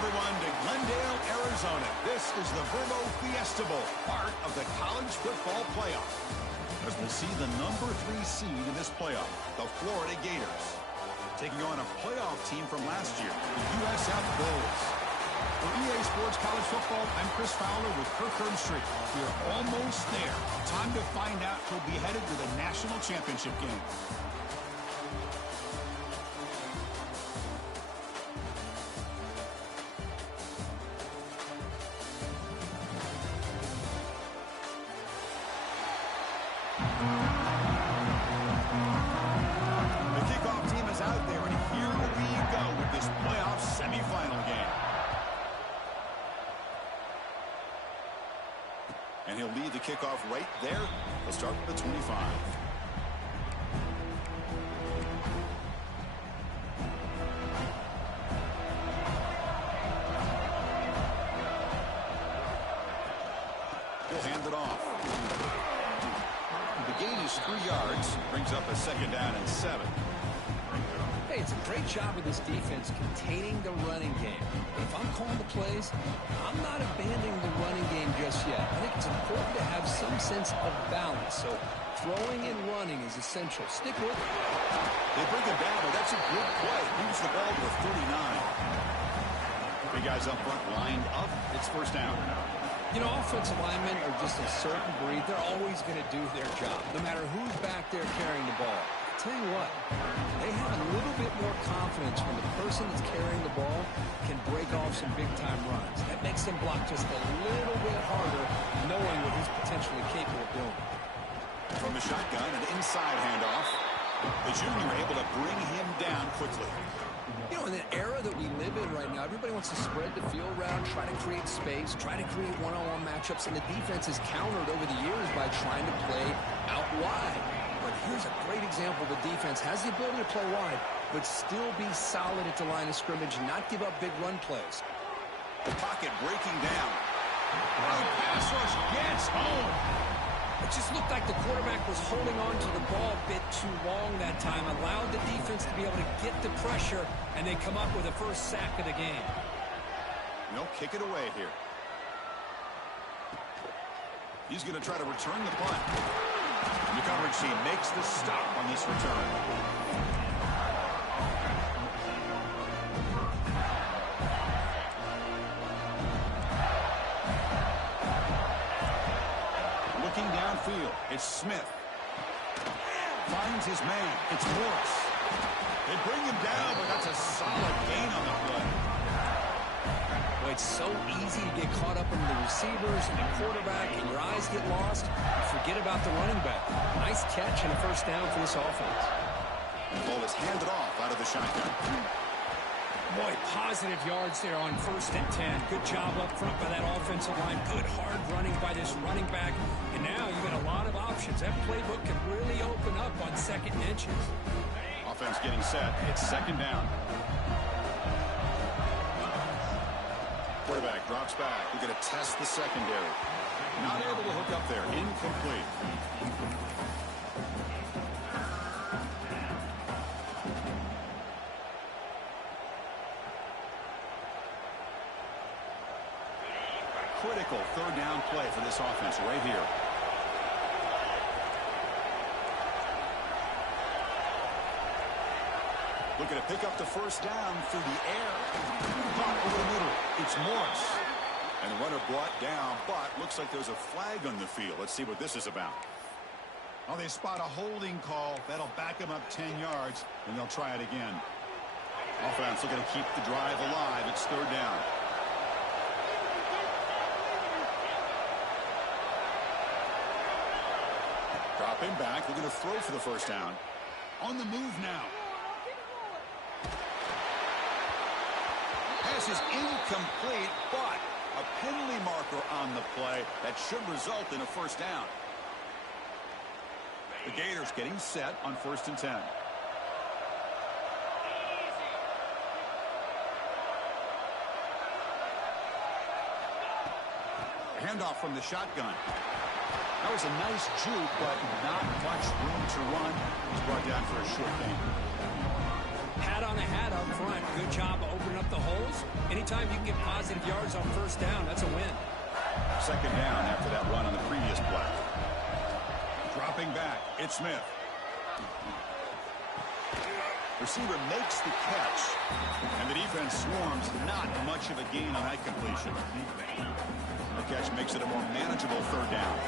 everyone, to Glendale, Arizona. This is the Verbo Fiesta Bowl, part of the college football playoff. As we'll see the number 3 seed in this playoff, the Florida Gators, taking on a playoff team from last year, the USF Bulls. For EA Sports College Football, I'm Chris Fowler with Kirk Herbstreit. We're almost there. Time to find out who'll be headed to the national championship game. The kickoff team is out there, and here we go with this playoff semifinal game. And he'll lead the kickoff right there. He'll start with the 25. He'll hand it off. The gain is 3 yards. Brings up a 2nd down and 7. Hey, it's a great job of this defense containing the running game. But if I'm calling the plays, I'm not abandoning the running game just yet. I think it's important to have some sense of balance. So throwing and running is essential. Stick with it. They bring him down, but that's a good play. Moves the ball to the 39. Three guys up front lined up. It's 1st down. You know, offensive linemen are just a certain breed. They're always going to do their job, no matter who's back there carrying the ball. Tell you what, they have a little bit more confidence when the person that's carrying the ball can break off some big-time runs. That makes them block just a little bit harder, knowing what he's potentially capable of doing. From the shotgun, an inside handoff. The junior able to bring him down quickly. You know, in the era that we live in right now, everybody wants to spread the field around, try to create space, try to create one-on-one matchups, and the defense has countered over the years by trying to play out wide. But here's a great example. The defense has the ability to play wide, but still be solid at the line of scrimmage and not give up big run plays. The pocket breaking down. Right pass rush gets home. It just looked like the quarterback was holding on to the ball a bit too long that time, allowed the defense to be able to get the pressure, and they come up with the first sack of the game. They'll kick it away here. He's going to try to return the punt. The coverage team makes the stop on this return. Looking downfield, it's Smith. Finds his man, it's Morris. They bring him down, but that's a solid gain on the play. Well, it's so easy to get caught up in the receivers and the quarterback, and your eyes get lost. You forget about the running back. Nice catch and a 1st down for this offense. The ball is handed off out of the shotgun. Boy, positive yards there on 1st and 10. Good job up front by that offensive line. Good hard running by this running back. And now you've got a lot of options. That playbook can really open up on 2nd and inches. Offense getting set. It's 2nd down. Quarterback drops back. We're going to test the secondary. Not able to hook up there. Incomplete. Critical 3rd down play for this offense right here. Looking to pick up the 1st down through the air. Caught over the middle. It's Morris. And the runner brought down, but looks like there's a flag on the field. Let's see what this is about. Oh, they spot a holding call. That'll back them up 10 yards, and they'll try it again. Offense looking to keep the drive alive. It's 3rd down. Dropping back, looking to throw for the 1st down. On the move now. Pass is incomplete, but a penalty marker on the play that should result in a 1st down. The Gators getting set on 1st and 10. Handoff from the shotgun. That was a nice juke, but not much room to run. He's brought down for a short gain. Hat on the hat up front. Good job opening up the holes. Anytime you can get positive yards on first down, that's a win. Second down after that run on the previous play. Dropping back, it's Smith. Receiver makes the catch, and the defense swarms. Not much of a gain on that completion. The catch makes it a more manageable third down.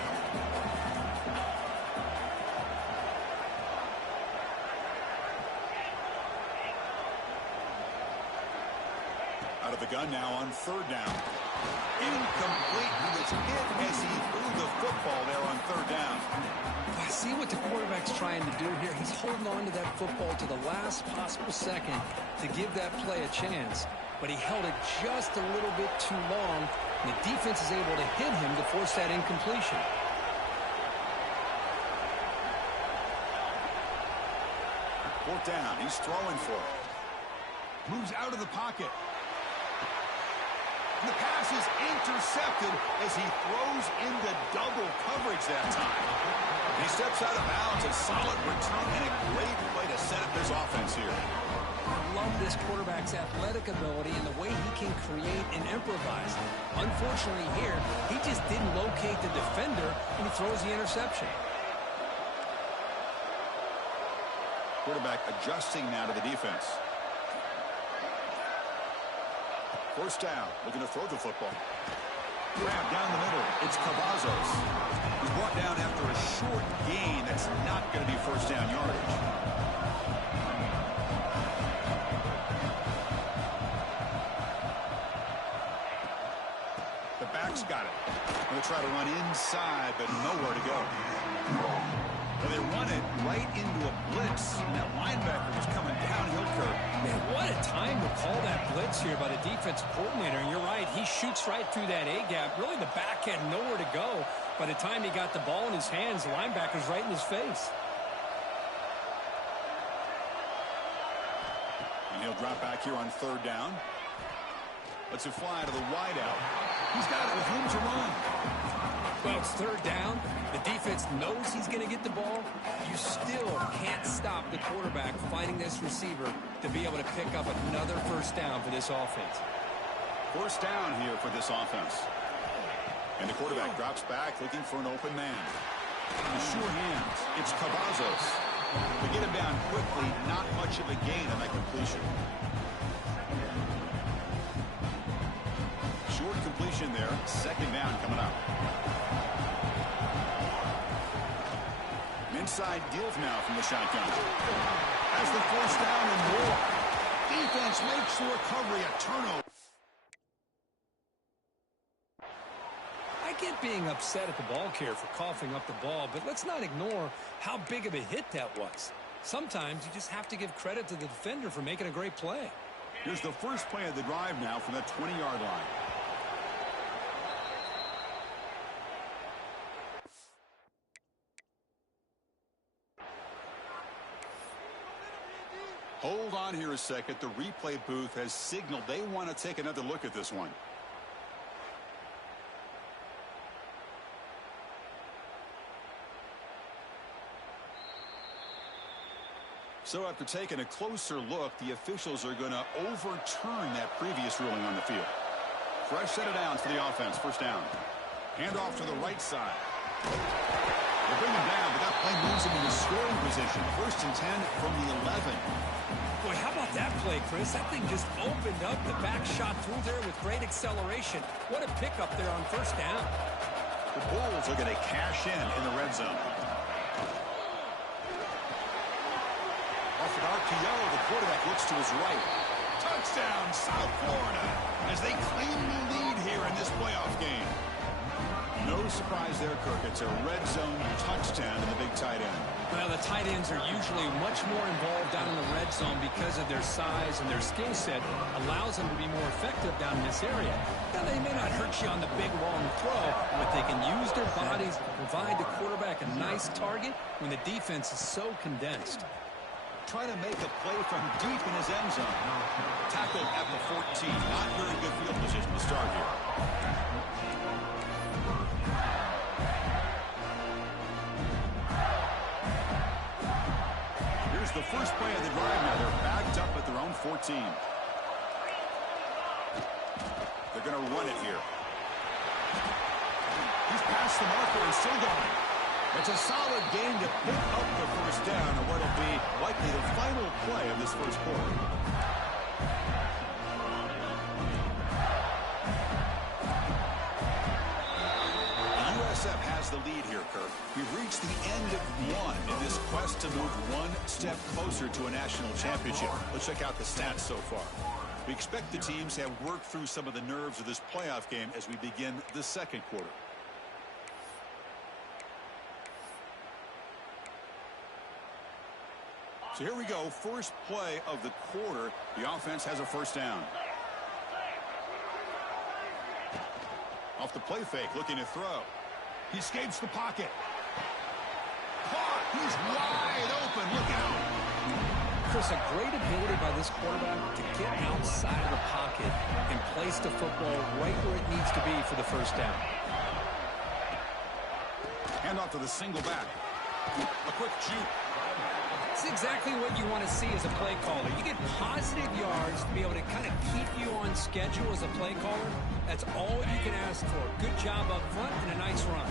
Out of the gun now on third down. Incomplete. He was hit as he threw the football there on third down. I see what the quarterback's trying to do here. He's holding on to that football to the last possible second to give that play a chance. But he held it just a little bit too long, and the defense is able to hit him to force that incompletion. Fourth down. He's throwing for it. Moves out of the pocket. The pass is intercepted as he throws into double coverage that time. He steps out of bounds, a solid return, and a great play to set up his offense here. I love this quarterback's athletic ability and the way he can create and improvise. Unfortunately here, he just didn't locate the defender, and he throws the interception. Quarterback adjusting now to the defense. First down, looking to throw the football. Grab down the middle. It's Cavazos. He's brought down after a short gain. That's not going to be first down yardage. The back's got it. Going to try to run inside, but nowhere to go. Well, they run it right into a blitz, and that linebacker was coming downhill curve. Man, what a time to call that blitz here by the defensive coordinator. And you're right, he shoots right through that A-gap. Really, the back had nowhere to go. By the time he got the ball in his hands, the linebacker's right in his face. And he'll drop back here on third down. Lets it fly to the wideout. He's got it with room to run. Well, it's third down. The defense knows he's going to get the ball. You still can't stop the quarterback finding this receiver to be able to pick up another first down for this offense. First down here for this offense. And the quarterback drops back looking for an open man. The sure hands. It's Cavazos. They get him down quickly. Not much of a gain on that completion. Short completion there. Second down coming up. Inside deals now from the shotgun. Has the first down and more. Defense makes the recovery a turnover. I get being upset at the ball carrier for coughing up the ball, but let's not ignore how big of a hit that was. Sometimes you just have to give credit to the defender for making a great play. Here's the first play of the drive now from the 20-yard line. Hold on here a second. The replay booth has signaled they want to take another look at this one. So after taking a closer look, the officials are going to overturn that previous ruling on the field. Fresh set of downs for the offense. First down. Hand off to the right side. They bring him down, but that play moves him into scoring position. First and 10 from the 11. Boy, how about that play, Chris? That thing just opened up. The back shot through there with great acceleration. What a pickup there on first down. The Bulls are going to cash in the red zone. Off an RPO, the quarterback looks to his right. Touchdown, South Florida, as they claim the lead here in this playoff game. No surprise there, Kirk. It's a red zone touchdown to the big tight end. Well, the tight ends are usually much more involved down in the red zone because of their size and their skill set allows them to be more effective down in this area. Now, they may not hurt you on the big, long throw, but they can use their bodies to provide the quarterback a nice target when the defense is so condensed. Trying to make a play from deep in his end zone. Tackled at the 14. Not very good field position to start here. Here's the first play of the drive now. They're backed up at their own 14. They're going to run it here. He's past the marker and still going. It's a solid game to pick up the first down on what will be likely the final play of this first quarter. USF has the lead here, Kirk. We've reached the end of one in this quest to move one step closer to a national championship. Let's check out the stats so far. We expect the teams to have worked through some of the nerves of this playoff game as we begin the second quarter. So here we go, first play of the quarter. The offense has a first down. Off the play fake, looking to throw. He escapes the pocket. Caught. He's wide open. Look out. Chris, a great ability by this quarterback to get outside of the pocket and place the football right where it needs to be for the first down. Hand off to the single back. A quick juke. It's exactly what you want to see as a play caller. You get positive yards to be able to kind of keep you on schedule as a play caller. That's all you can ask for. Good job up front and a nice run.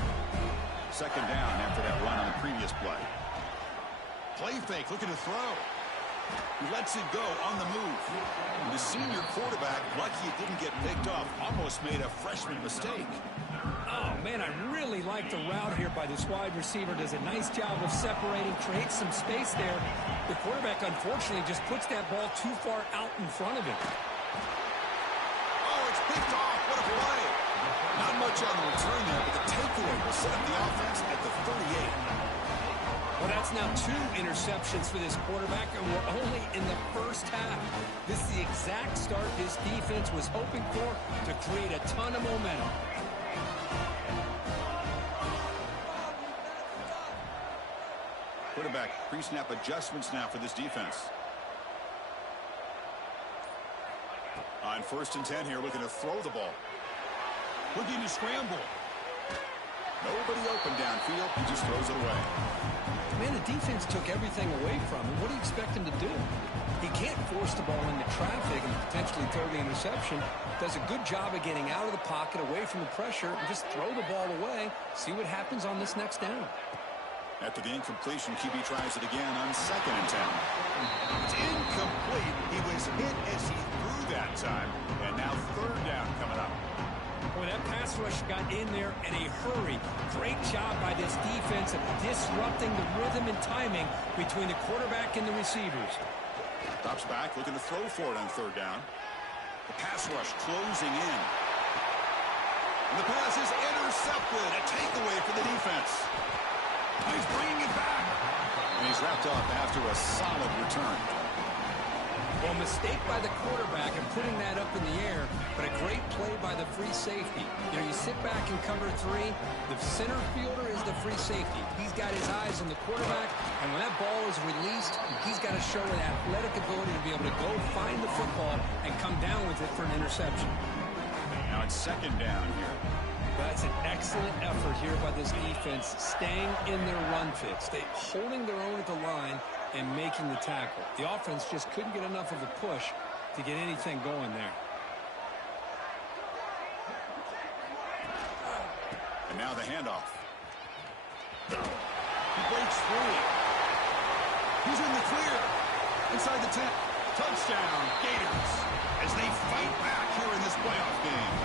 Second down after that run on the previous play. Play fake, looking to throw. He lets it go on the move. The senior quarterback, lucky it didn't get picked off, almost made a freshman mistake. Oh, man, I really like the route here by this wide receiver. Does a nice job of separating, creates some space there. The quarterback, unfortunately, just puts that ball too far out in front of him. Oh, it's picked off. What a play. Not much on the return there, but the takeaway will set up the offense at the 38. Well, that's now 2 interceptions for this quarterback, and we're only in the first half. This is the exact start this defense was hoping for to create a ton of momentum. Quarterback pre-snap adjustments now for this defense. On 1st and 10 here, looking to throw the ball. Looking to scramble. Nobody open downfield. He just throws it away. Man, the defense took everything away from him. What do you expect him to do? He can't force the ball into traffic and potentially throw the interception. Does a good job of getting out of the pocket, away from the pressure, and just throw the ball away. See what happens on this next down. After the incompletion, QB tries it again on 2nd and 10. It's incomplete. He was hit as he threw that time. And now 3rd down coming up. Boy, that pass rush got in there in a hurry. Great job by this defense of disrupting the rhythm and timing between the quarterback and the receivers. Drops back, looking to throw for it on 3rd down. The pass rush closing in. And the pass is intercepted. A takeaway for the defense. He's bringing it back. And he's wrapped up after a solid return. Well, mistake by the quarterback and putting that up in the air, but a great play by the free safety. You know, you sit back in cover 3. The center fielder is the free safety. He's got his eyes on the quarterback, and when that ball is released, he's got to show an athletic ability to be able to go find the football and come down with it for an interception. Now it's 2nd down here. That's an excellent effort here by this defense, staying in their run fits. They holding their own at the line and making the tackle. The offense just couldn't get enough of a push to get anything going there. And now the handoff. He breaks free. He's in the clear. Inside the 10. Touchdown, Gators, as they fight back here in this playoff game.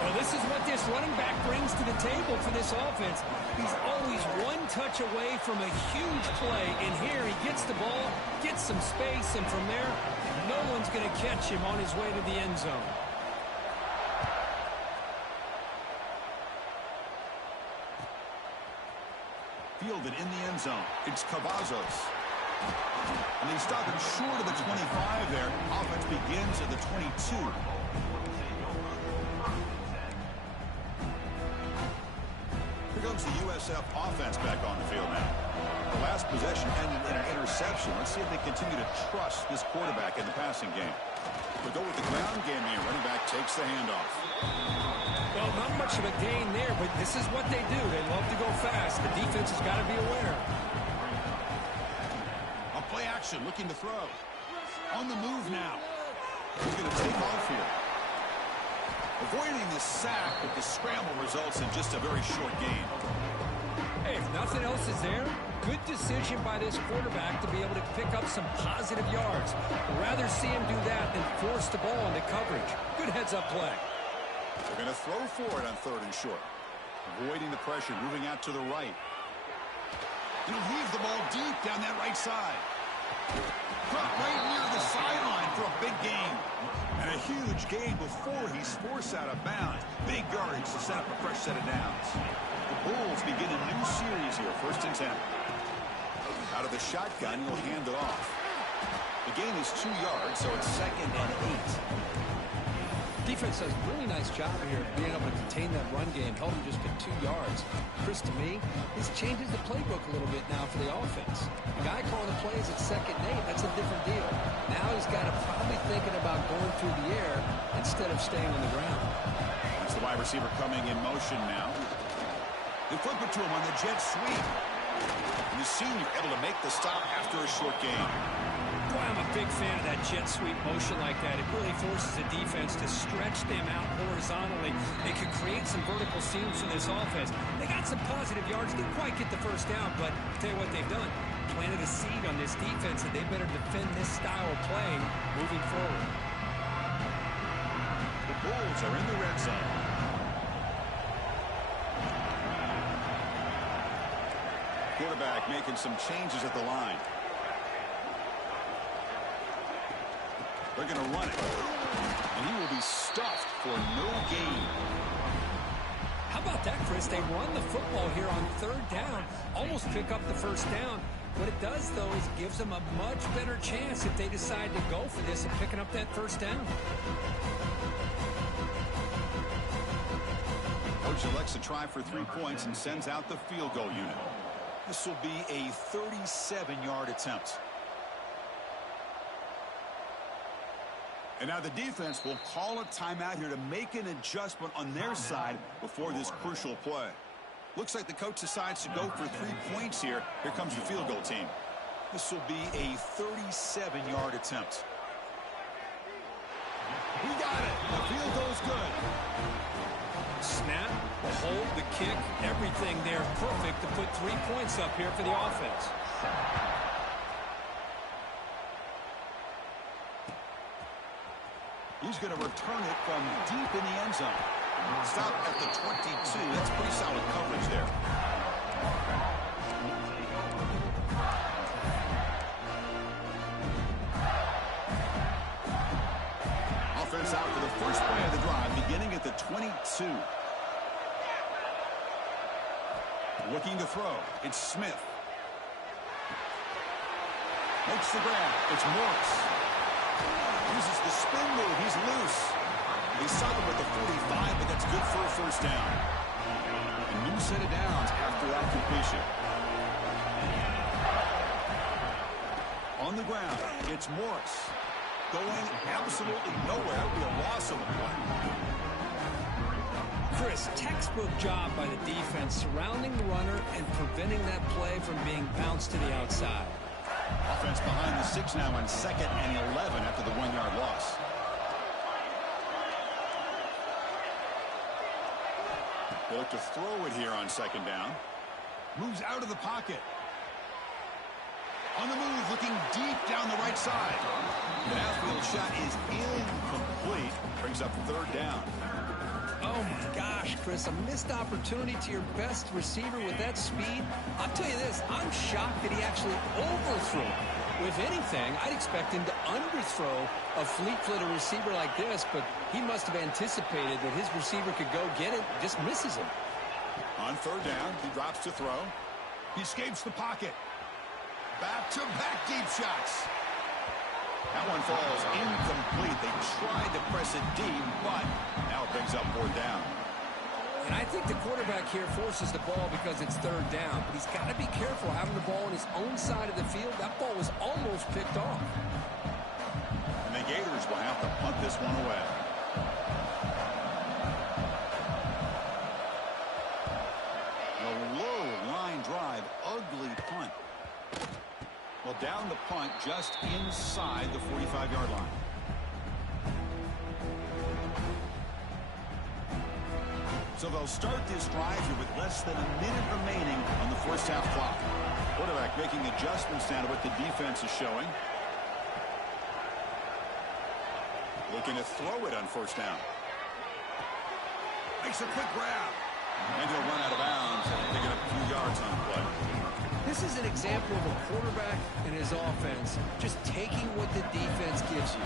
Well, this is what this running back brings to the table for this offense. He's always one touch away from a huge play. And here he gets the ball, gets some space, and from there, no one's going to catch him on his way to the end zone. Fielded in the end zone. It's Cavazos. And they stop him short of the 25 there. Offense begins at the 22. Here comes the USF offense back on the field now. The last possession ended in an interception. Let's see if they continue to trust this quarterback in the passing game. They go with the ground game here. Running back takes the handoff. Well, not much of a gain there, but this is what they do. They love to go fast. The defense has got to be aware. A play action, looking to throw. On the move now. He's going to take off here. Avoiding the sack, but the scramble results in just a very short gain. Hey, if nothing else is there, good decision by this quarterback to be able to pick up some positive yards. I'd rather see him do that than force the ball into coverage. Good heads-up play. They're going to throw for it on 3rd and short. Avoiding the pressure, moving out to the right. He'll leave the ball deep down that right side. Caught right near the sideline for a big gain. And a huge gain before he's forced out of bounds. Big yardage to set up a fresh set of downs. The Bulls begin a new series here, 1st and 10. Out of the shotgun, he'll hand it off. The gain is 2 yards, so it's 2nd and 8. Defense does a really nice job here of being able to contain that run game, held him just for 2 yards. Chris, to me, this changes the playbook a little bit now for the offense. The guy calling the plays at 2nd and 8, that's a different deal. Now he's got to probably thinking about going through the air instead of staying on the ground. It's the wide receiver coming in motion now. They flip it to him on the jet sweep. And the senior able to make the stop after a short gain. Boy, I'm a big fan of that jet sweep motion like that. It really forces the defense to stretch them out horizontally. They could create some vertical seams for this offense. They got some positive yards. Didn't quite get the first down, but I'll tell you what they've done. Planted a seed on this defense that they better defend this style of playing moving forward. The Bulls are in the red zone. Quarterback making some changes at the line. They're going to run it. And he will be stuffed for no gain. How about that, Chris? They run the football here on 3rd down. Almost pick up the first down. What it does, though, is gives them a much better chance if they decide to go for this and picking up that first down. Coach elects to try for 3 points and sends out the field goal unit. This will be a 37-yard attempt. And now the defense will call a timeout here to make an adjustment on their side before this crucial play. Looks like the coach decides to go for 3 points here. Here comes the field goal team. This will be a 37-yard attempt. He got it. The field goal's good. Snap, the hold, the kick, everything there perfect to put 3 points up here for the offense. He's going to return it from deep in the end zone. Stop at the 22. That's pretty solid coverage there. Offense out for the first play of the drive, beginning at the 22. Looking to throw. It's Smith. Makes the grab. It's Morris. Uses the spin move. He's loose. They stop him with the 45, but that's good for a first down. A new set of downs after that completion. On the ground, it's Morris. Going absolutely nowhere. That would be a loss of the play. Chris, textbook job by the defense surrounding the runner and preventing that play from being bounced to the outside. Offense behind the 6 now on 2nd and 11 after the 1-yard loss. They look to throw it here on 2nd down. Moves out of the pocket. On the move, looking deep down the right side. The outfield shot is incomplete. Brings up 3rd down. Oh, my gosh, Chris, a missed opportunity to your best receiver with that speed. I'll tell you this, I'm shocked that he actually overthrew it. If anything, I'd expect him to underthrow a fleet-footed receiver like this, but he must have anticipated that his receiver could go get it, just misses him. On 3rd down, he drops to throw. He escapes the pocket. Back-to-back deep shots. That one falls incomplete. They tried to press it deep, but now it brings up 4th down. And I think the quarterback here forces the ball because it's 3rd down, but he's got to be careful having the ball on his own side of the field. That ball was almost picked off. And the Gators will have to punt this one away. A low line drive, ugly punt. Well, down the punt just inside the 45-yard line. So they'll start this drive here with less than a minute remaining on the first half clock. Quarterback making adjustments down to what the defense is showing. Looking to throw it on first down. Makes a quick grab. And he'll run out of bounds, picking up a few yards on the play. This is an example of a quarterback and his offense just taking what the defense gives you.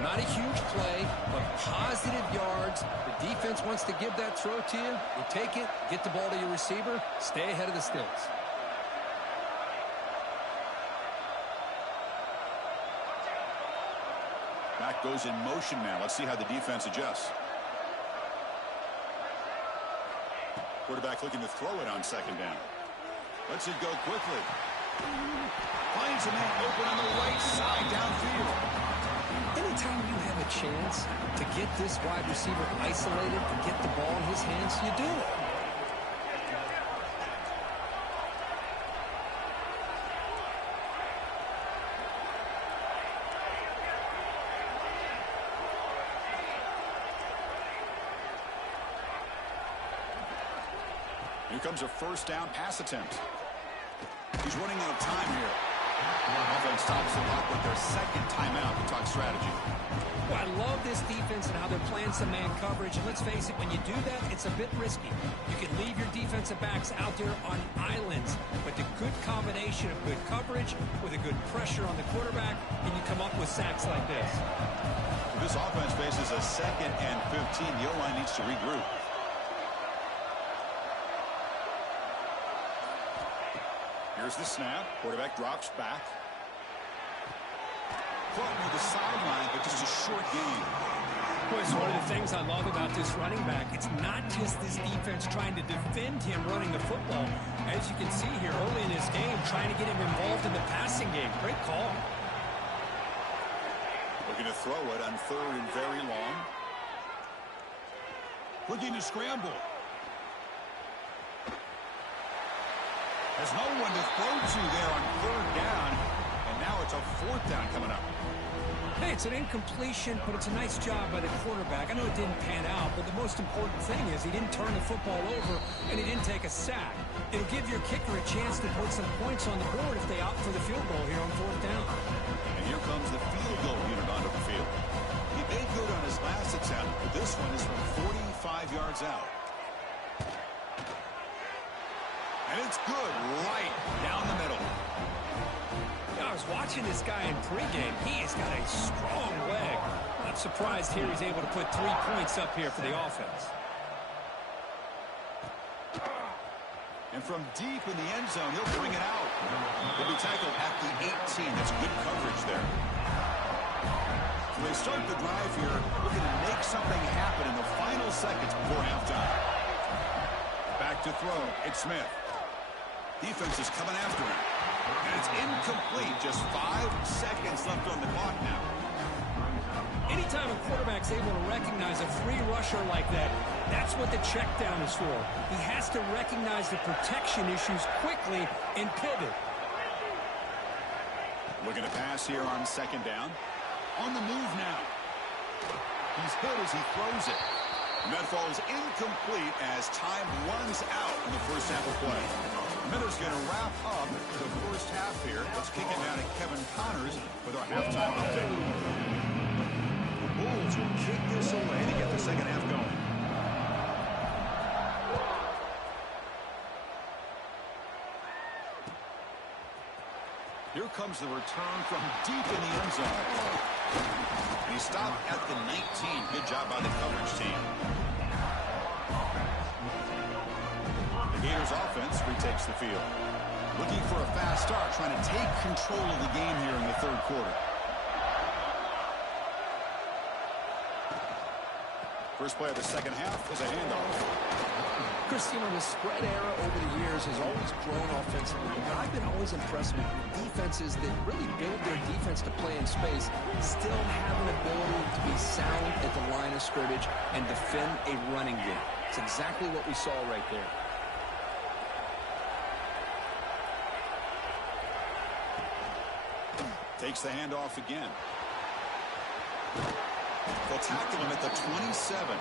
Not a huge play, but positive yards. The defense wants to give that throw to you. You take it, get the ball to your receiver, stay ahead of the sticks. Back goes in motion now. Let's see how the defense adjusts. Quarterback looking to throw it on second down. Lets it go quickly. Finds a man open on the right side downfield. Anytime you have a chance to get this wide receiver isolated and get the ball in his hands, you do it. Here comes a first down pass attempt. He's running out of time here. Offense stops him up with their second timeout to talk strategy. Well, I love this defense and how they're playing some man coverage. And let's face it, when you do that, it's a bit risky. You can leave your defensive backs out there on islands. But the good combination of good coverage with a good pressure on the quarterback, and you come up with sacks like this. This offense faces a 2nd and 15. The O-line needs to regroup. Here's the snap. Quarterback drops back. Caught near the sideline, but just a short gain. Boy, it's one of the things I love about this running back. It's not just this defense trying to defend him running the football. As you can see here early in this game, trying to get him involved in the passing game. Great call. Looking to throw it on 3rd and very long. Looking to scramble. There's no one to throw to there on 3rd down. And now it's a 4th down coming up. Hey, it's an incompletion, but it's a nice job by the quarterback. I know it didn't pan out, but the most important thing is he didn't turn the football over and he didn't take a sack. It'll give your kicker a chance to put some points on the board if they opt for the field goal here on 4th down. And here comes the field goal unit onto the field. He made good on his last attempt, but this one is from 45 yards out. And it's good right down the middle. I was watching this guy in pregame. He has got a strong leg. I'm surprised here he's able to put 3 points up here for the offense. And from deep in the end zone, he'll bring it out. He'll be tackled at the 18. That's good coverage there. So they start the drive here, looking to make something happen in the final seconds before halftime. Back to throw. It's Smith. Defense is coming after him. And it's incomplete. Just 5 seconds left on the clock now. Anytime a quarterback's able to recognize a free rusher like that, that's what the check down is for. He has to recognize the protection issues quickly and pivot. Looking to pass here on 2nd down. On the move now. He's hit as he throws it. And that falls incomplete as time runs out in the first half of play. Miller's going to wrap up the first half here. Let's kick it down to Kevin Connors with our halftime update. The Bulls will kick this away to get the second half going. Here comes the return from deep in the end zone. And he stopped at the 19. Good job by the coverage team. The Gators offense retakes the field. Looking for a fast start, trying to take control of the game here in the 3rd quarter. First play of the second half is a handoff. Chris, you know, the spread era over the years has always grown offensively, but I've been always impressed with defenses that really build their defense to play in space, still have an ability to be sound at the line of scrimmage and defend a running game. It's exactly what we saw right there. Takes the handoff again. They'll tackle him at the 27.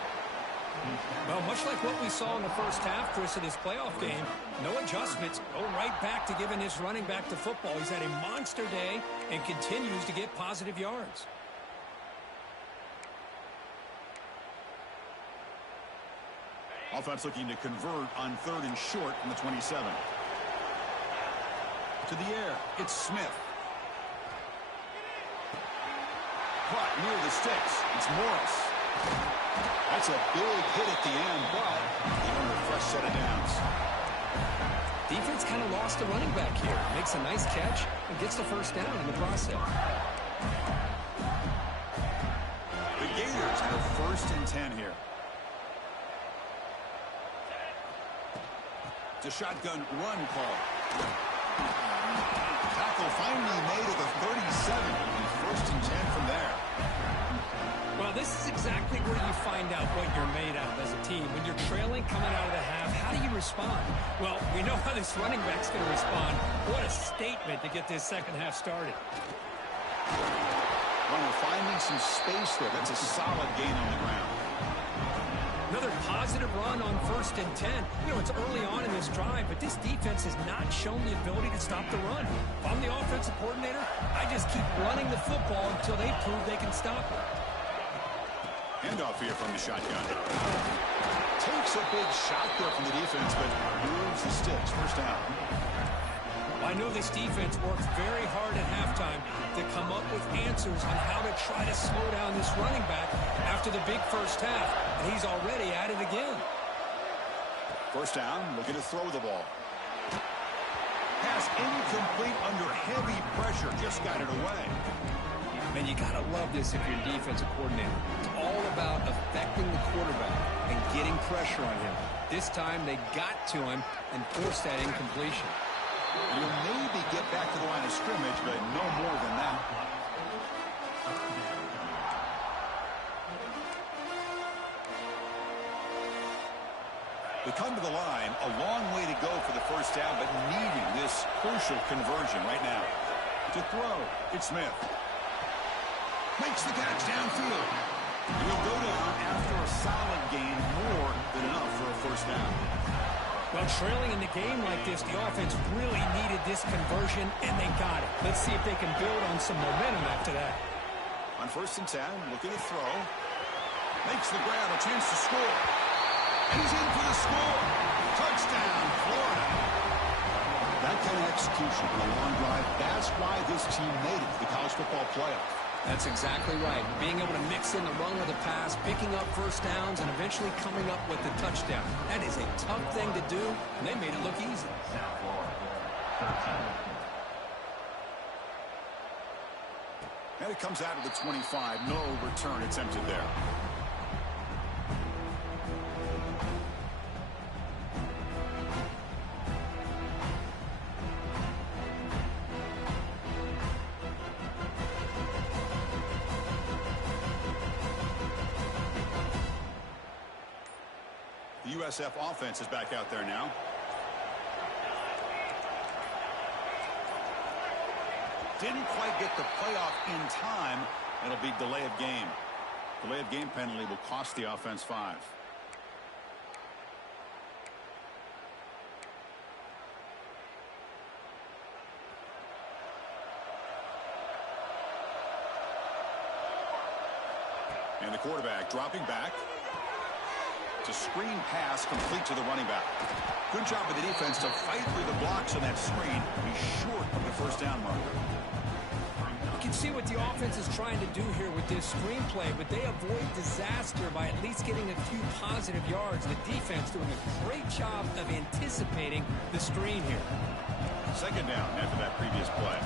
Well, much like what we saw in the first half, Chris, of this playoff game, no adjustments. Go right back to giving his running back to football. He's had a monster day and continues to get positive yards. Offense looking to convert on 3rd and short from the 27. To the air, it's Smith. Caught near the sticks. It's Morris. That's a big hit at the end, but they earn a fresh set of downs. Defense kind of lost the running back here. Makes a nice catch and gets the first down in the process. The Gators have 1st and 10 here. It's a shotgun run call. Tackle finally made at the 37. 1st and 10 from there. Well, this is exactly where you find out what you're made of as a team. When you're trailing coming out of the half, how do you respond? Well, we know how this running back's going to respond. What a statement to get this second half started. Runner finding some space there. That's a solid gain on the ground. Another positive run on 1st and 10. You know, it's early on in this drive, but this defense has not shown the ability to stop the run. If I'm the offensive coordinator, I just keep running the football until they prove they can stop it. Handoff here from the shotgun. Takes a big shot there from the defense, but moves the sticks. 1st down. I know this defense works very hard at halftime to come up with answers on how to try to slow down this running back after the big first half, and he's already at it again. 1st down, looking to throw the ball. Pass incomplete under heavy pressure, just got it away. Man, you got to love this if you're a defensive coordinator. It's all about affecting the quarterback and getting pressure on him. This time they got to him and forced that incompletion. You'll maybe get back to the line of scrimmage, but no more than that. They come to the line, a long way to go for the 1st down, but needing this crucial conversion right now. To throw, it's Smith. Makes the catch downfield. He'll go down after a solid gain, more than enough for a 1st down. Well, trailing in the game like this, the offense really needed this conversion, and they got it. Let's see if they can build on some momentum after that. On 1st and 10, looking to throw. Makes the grab, a chance to score. He's in for the score. Touchdown, Florida. That kind of execution in a long drive, that's why this team made it to the college football playoff. That's exactly right. Being able to mix in the run with the pass, picking up 1st downs, and eventually coming up with the touchdown. That is a tough thing to do, and they made it look easy. And it comes out of the 25. No return attempted there. The USF offense is back out there now. Didn't quite get the playoff in time. It'll be delay of game. Delay of game penalty will cost the offense 5. And the quarterback dropping back. It's a screen pass complete to the running back. Good job of the defense to fight through the blocks on that screen. Be short of the 1st down marker. You can see what the offense is trying to do here with this screenplay, but they avoid disaster by at least getting a few positive yards. The defense doing a great job of anticipating the screen here. 2nd down after that previous play.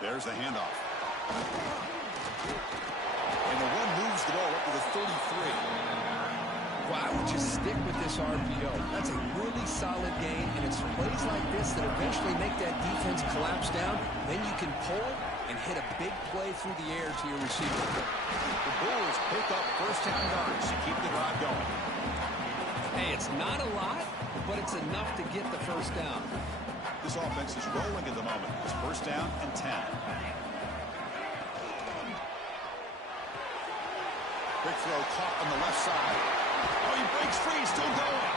There's the handoff. And the run moves the ball up to the 33. Well, I would just stick with this RPO. That's a really solid gain, and it's plays like this that eventually make that defense collapse down. Then you can pull and hit a big play through the air to your receiver. The Bulls pick up 1st down yards to keep the drive going. Hey, it's not a lot, but it's enough to get the 1st down. This offense is rolling at the moment. It's 1st down and 10. Quick throw caught on the left side. Oh, he breaks free, still going.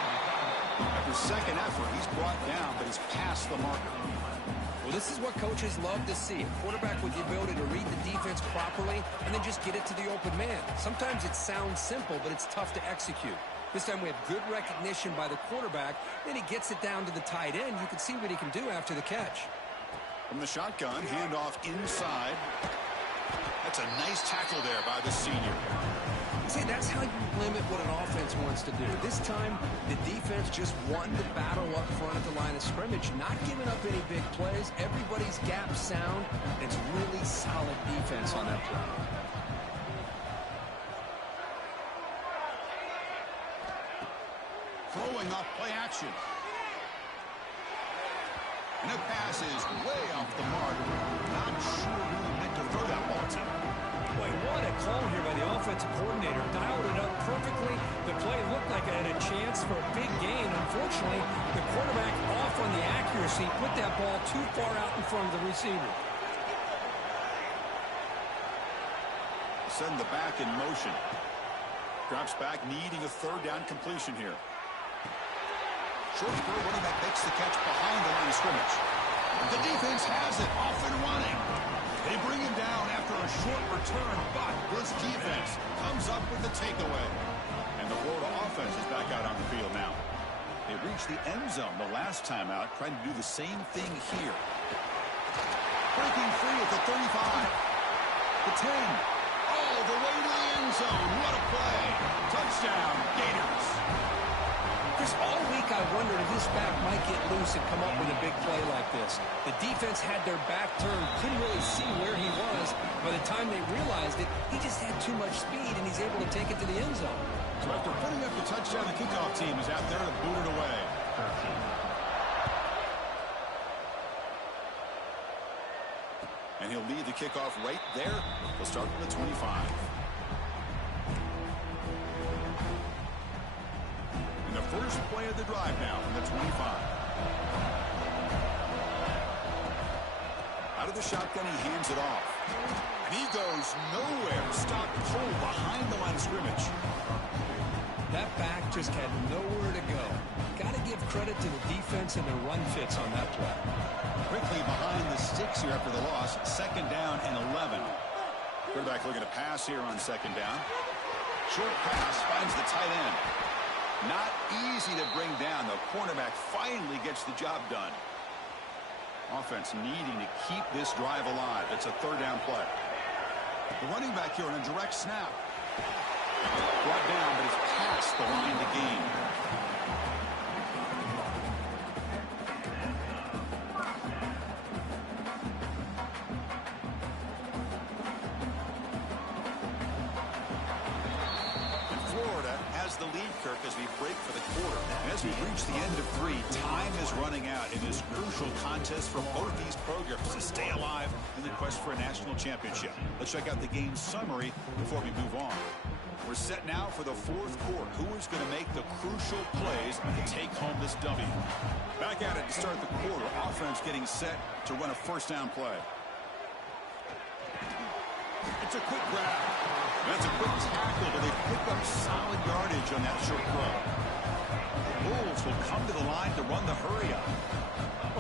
After second effort, he's brought down, but he's past the marker. Well, this is what coaches love to see. A quarterback with the ability to read the defense properly and then just get it to the open man. Sometimes it sounds simple, but it's tough to execute. This time we have good recognition by the quarterback. Then he gets it down to the tight end. You can see what he can do after the catch. From the shotgun, handoff inside. That's a nice tackle there by the senior. See, that's how you limit what an offense wants to do. This time, the defense just won the battle up front at the line of scrimmage, not giving up any big plays. Everybody's gap sound. It's really solid defense on that play. Throwing off play action. And the pass is way off the mark. Not sure who he meant to throw that ball to. Boy, what a call here by the offensive coordinator. Dialed it up perfectly. The play looked like it had a chance for a big gain. Unfortunately, the quarterback off on the accuracy, put that ball too far out in front of the receiver. Send the back in motion. Drops back, needing a third down completion here. Short throw, running back makes the catch behind the line of scrimmage. The defense has it, off and running. They bring him down after a short return, but this defense comes up with the takeaway. And the Florida offense is back out on the field now. They reached the end zone the last time out, trying to do the same thing here. Breaking free at the 35. The 10. All the way to the end zone. What a play. Touchdown, Gators. Chris, all week I wondered if this back might get loose and come up with a big play like this. The defense had their back turned, couldn't really see where he was. By the time they realized it, he just had too much speed, and he's able to take it to the end zone. So after putting up the touchdown, the kickoff team is out there to boot it away. And he'll lead the kickoff right there. He'll start from the 25. The first play of the drive now from the 25. Out of the shotgun, he hands it off. And he goes nowhere. Stopped cold behind the line of scrimmage. That back just had nowhere to go. Got to give credit to the defense and the run fits on that play. Quickly behind the sticks here after the loss. Second down and 11. Quarterback looking to pass here on second down. Short pass finds the tight end. Not easy to bring down. The cornerback finally gets the job done. Offense needing to keep this drive alive. It's a third down play. The running back here on a direct snap. Brought down, but it's past the line to gain. The lead, Kirk, as we break for the quarter. And as we reach the end of 3, time is running out in this crucial contest for both these programs to stay alive in the quest for a national championship. Let's check out the game summary before we move on. We're set now for the fourth quarter. Who is going to make the crucial plays to take home this W? Back at it to start the quarter. Offense getting set to run a first down play. It's a quick grab. That's a quick tackle, but they pick up solid yardage on that short throw. The Bulls will come to the line to run the hurry-up.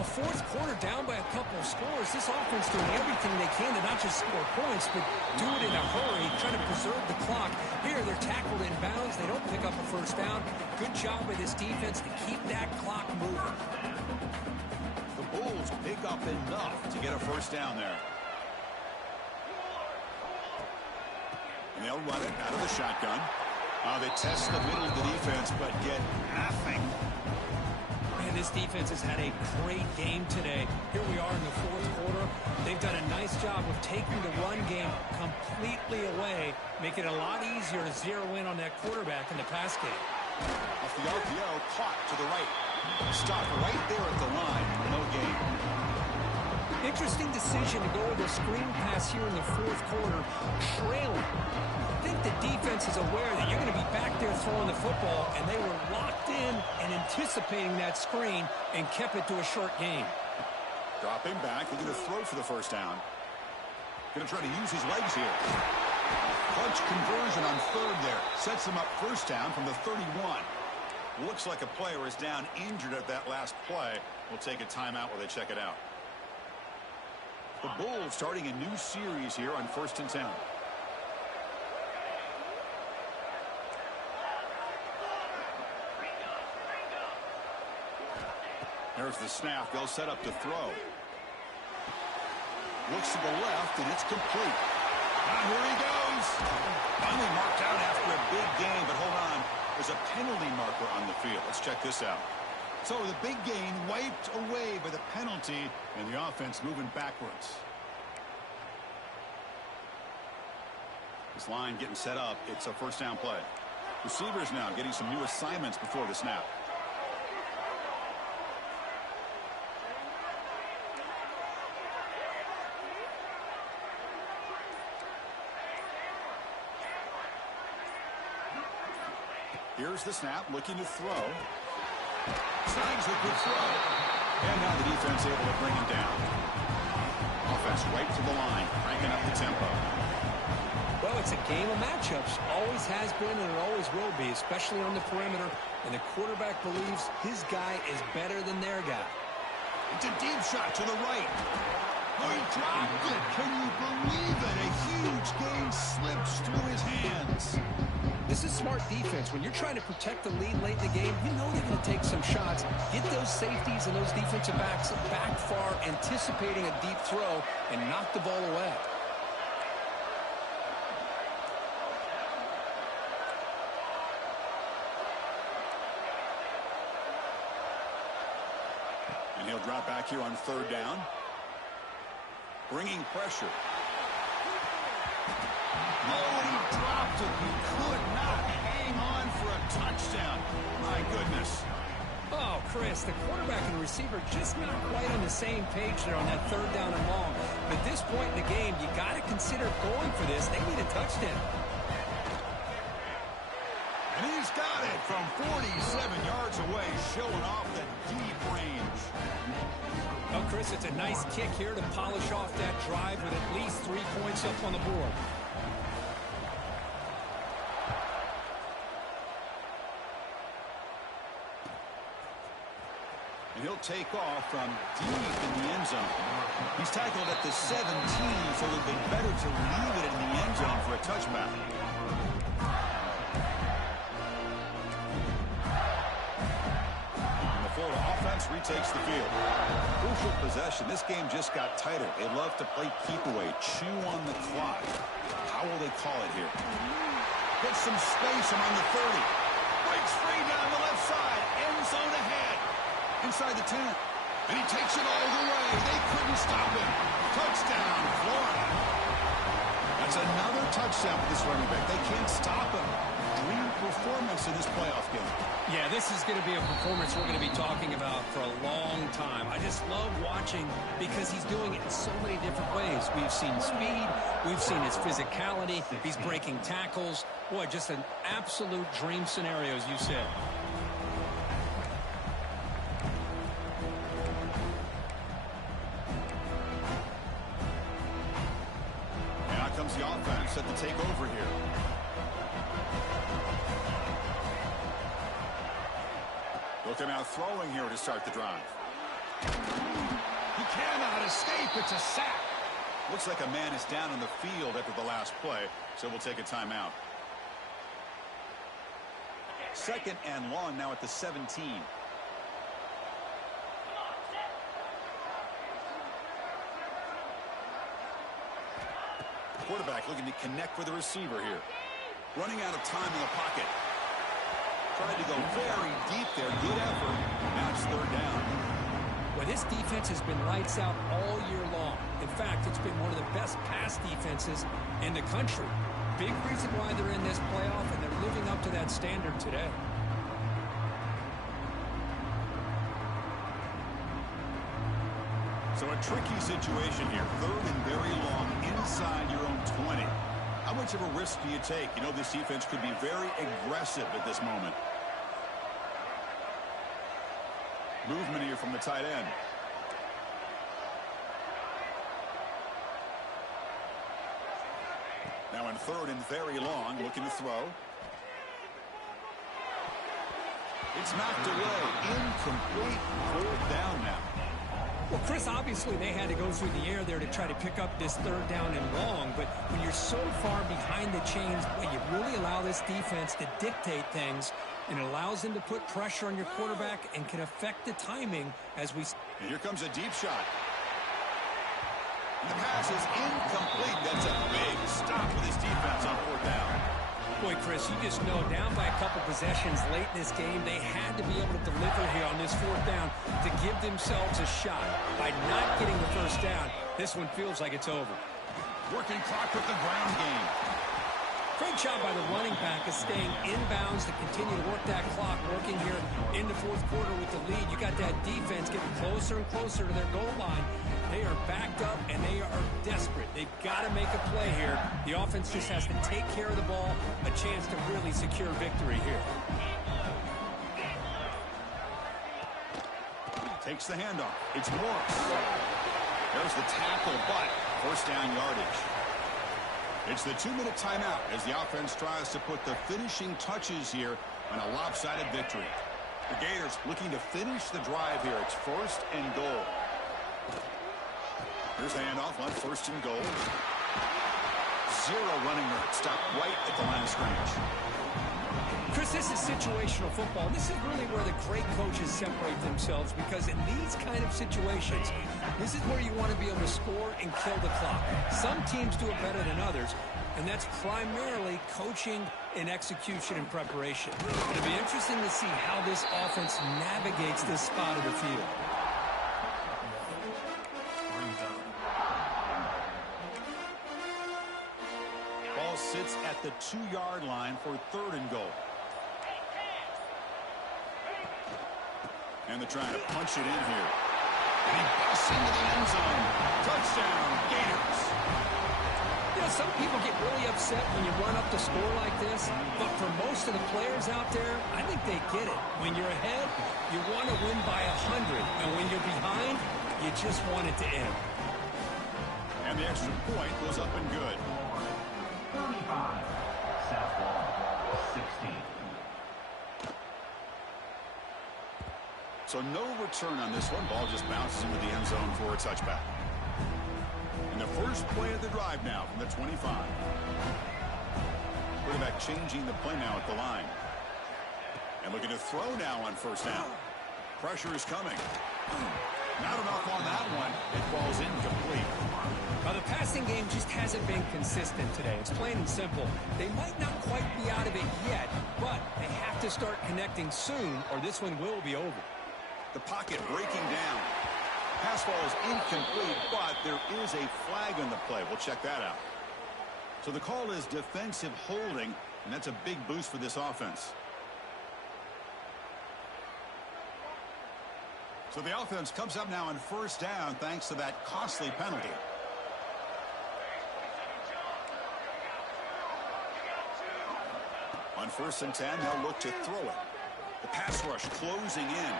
A fourth quarter down by a couple of scores. This offense doing everything they can to not just score points, but do it in a hurry, trying to preserve the clock. Here, they're tackled in bounds. They don't pick up a first down. Good job by this defense to keep that clock moving. The Bulls pick up enough to get a first down there. And they'll run it out of the shotgun. They test the middle of the defense, but get nothing. Man, this defense has had a great game today. Here we are in the fourth quarter. They've done a nice job of taking the run game completely away, making it a lot easier to zero in on that quarterback in the pass game. Off the RPO, caught to the right. Stop right there at the line. No gain. Interesting decision to go with a screen pass here in the fourth quarter, trailing. I think the defense is aware that you're going to be back there throwing the football, and they were locked in and anticipating that screen and kept it to a short game. Dropping back, looking to throw for the first down. Going to try to use his legs here. Clutch conversion on third there. Sets him up first down from the 31. Looks like a player is down injured at that last play. We'll take a timeout while they check it out. The Bulls starting a new series here on 1st and 10. There's the snap. They'll set up to throw. Looks to the left, and it's complete. And here he goes. Finally marked out after a big gain, but hold on. There's a penalty marker on the field. Let's check this out. So the big gain wiped away by the penalty, and the offense moving backwards. This line getting set up. It's a first down play. Receivers now getting some new assignments before the snap. Here's the snap, looking to throw. Snags a good throw. And now the defense able to bring him down. Offense right to the line, cranking up the tempo. Well, it's a game of matchups. Always has been and it always will be, especially on the perimeter. And the quarterback believes his guy is better than their guy. It's a deep shot to the right. Oh, he dropped it. Can you believe it? A huge gain slips through his hands. This is smart defense. When you're trying to protect the lead late in the game, you know they're going to take some shots. Get those safeties and those defensive backs back far, anticipating a deep throw, and knock the ball away. And he'll drop back here on third down. Bringing pressure. Oh, and he dropped it. He could not hang on for a touchdown. My goodness. Oh, Chris, the quarterback and receiver just not quite on the same page there on that third down and long. At this point in the game, you got to consider going for this. They need a touchdown. And he's got it from 47 yards away, showing off the deep range. Oh, Chris, it's a nice kick here to polish off that drive with at least 3 points up on the board. And he'll take off from deep in the end zone. He's tackled at the 17, so it would be better to leave it in the end zone for a touchback. And the Florida offense retakes the field. Crucial possession. This game just got tighter. They love to play keep away, chew on the clock. How will they call it here? Gets some space around the 30. Breaks free down the left side. End zone ahead. Inside the 10. And he takes it all the way. They couldn't stop him. Touchdown, Florida. That's another touchdown for this running back. They can't stop him. Dream performance in this playoff game. Yeah, this is going to be a performance we're going to be talking about for a long time. I just love watching because he's doing it in so many different ways. We've seen speed. We've seen his physicality. He's breaking tackles. Boy, just an absolute dream scenario, as you said. Comes the offense set to take over here. Looking out throwing here to start the drive. He cannot escape. It's a sack. Looks like a man is down on the field after the last play, so we'll take a timeout. Second and long now at the 17. Quarterback looking to connect with the receiver here. Running out of time in the pocket. Tried to go very deep there. Good effort. Now it's third down. Well, this defense has been lights out all year long. In fact, it's been one of the best pass defenses in the country. Big reason why they're in this playoff, and they're living up to that standard today. So a tricky situation here. Third and very long inside your own 20. How much of a risk do you take? You know, this defense could be very aggressive at this moment. Movement here from the tight end. Now in On third and very long, looking to throw. It's knocked away. Incomplete. Fourth down now. Well, Chris, obviously they had to go through the air there to try to pick up this third down and long, but when you're so far behind the chains, you really allow this defense to dictate things, and it allows them to put pressure on your quarterback and can affect the timing as we... And here comes a deep shot. The pass is incomplete. That's a big stop with his defense on fourth down. Boy, Chris, you just know down by a couple possessions late in this game, they had to be able to deliver here on this fourth down to give themselves a shot. By not getting the first down, this one feels like it's over. Working clock with the ground game. Great job by the running back of staying inbounds to continue to work that clock, working here in the fourth quarter with the lead. You got that defense getting closer and closer to their goal line. They are backed up, and they are desperate. They've got to make a play here. The offense just has to take care of the ball, a chance to really secure victory here. Takes the handoff. It's Morris. There's the tackle, but first down yardage. It's the 2-minute timeout as the offense tries to put the finishing touches here on a lopsided victory. The Gators looking to finish the drive here. It's first and goal. Here's the handoff on first and goal. Zero running room. Stop right at the line of scrimmage. Chris, this is situational football. This is really where the great coaches separate themselves, because in these kind of situations, this is where you want to be able to score and kill the clock. Some teams do it better than others, and that's primarily coaching and execution and preparation. It'll be interesting to see how this offense navigates this spot of the field. Ball sits at the 2-yard line for third and goal. And they're trying to punch it in here. And he busts into the end zone. Touchdown, Gators. You know, some people get really upset when you run up the score like this, but for most of the players out there, I think they get it. When you're ahead, you want to win by 100, and when you're behind, you just want it to end. And the extra point goes up and good. 35, Southwall, 16. So no return on this one. Ball just bounces into the end zone for a touchback. And the first play of the drive now from the 25. Quarterback changing the play now at the line. And looking to throw now on first down. Pressure is coming. Not enough on that one. It falls incomplete. Now, the passing game just hasn't been consistent today. It's plain and simple. They might not quite be out of it yet, but they have to start connecting soon, or this one will be over. The pocket breaking down. Pass ball is incomplete, but there is a flag on the play. We'll check that out. So the call is defensive holding, and that's a big boost for this offense. So the offense comes up now on first down thanks to that costly penalty. On first and 10, they'll look to throw it. The pass rush closing in.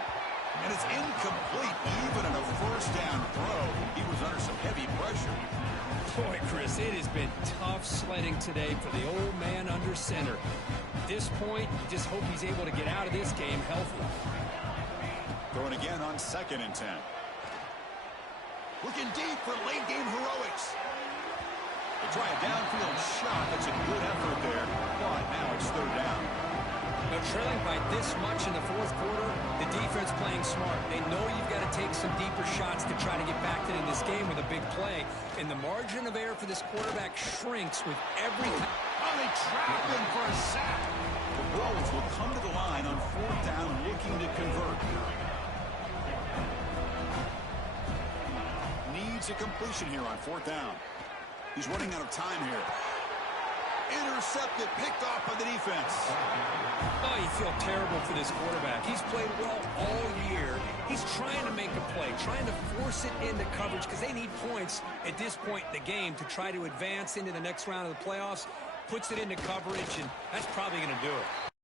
And it's incomplete. Even in a first down throw, he was under some heavy pressure. Boy, Chris, it has been tough sledding today for the old man under center. At this point, you just hope he's able to get out of this game healthy. Throwing again on second and 10. Looking deep for late game heroics. They try a downfield shot. That's a good effort there. But now it's third down. Now, trailing by this much in the fourth quarter, the defense playing smart. They know you've got to take some deeper shots to try to get back in this game with a big play. And the margin of error for this quarterback shrinks with every time. Oh, they trap him for a sack. The Bulls will come to the line on fourth down looking to convert. Needs a completion here on fourth down. He's running out of time here. Intercepted, picked off by the defense. Oh, you feel terrible for this quarterback. He's played well all year. He's trying to make a play, trying to force it into coverage because they need points at this point in the game to try to advance into the next round of the playoffs. Puts it into coverage, and that's probably going to do it.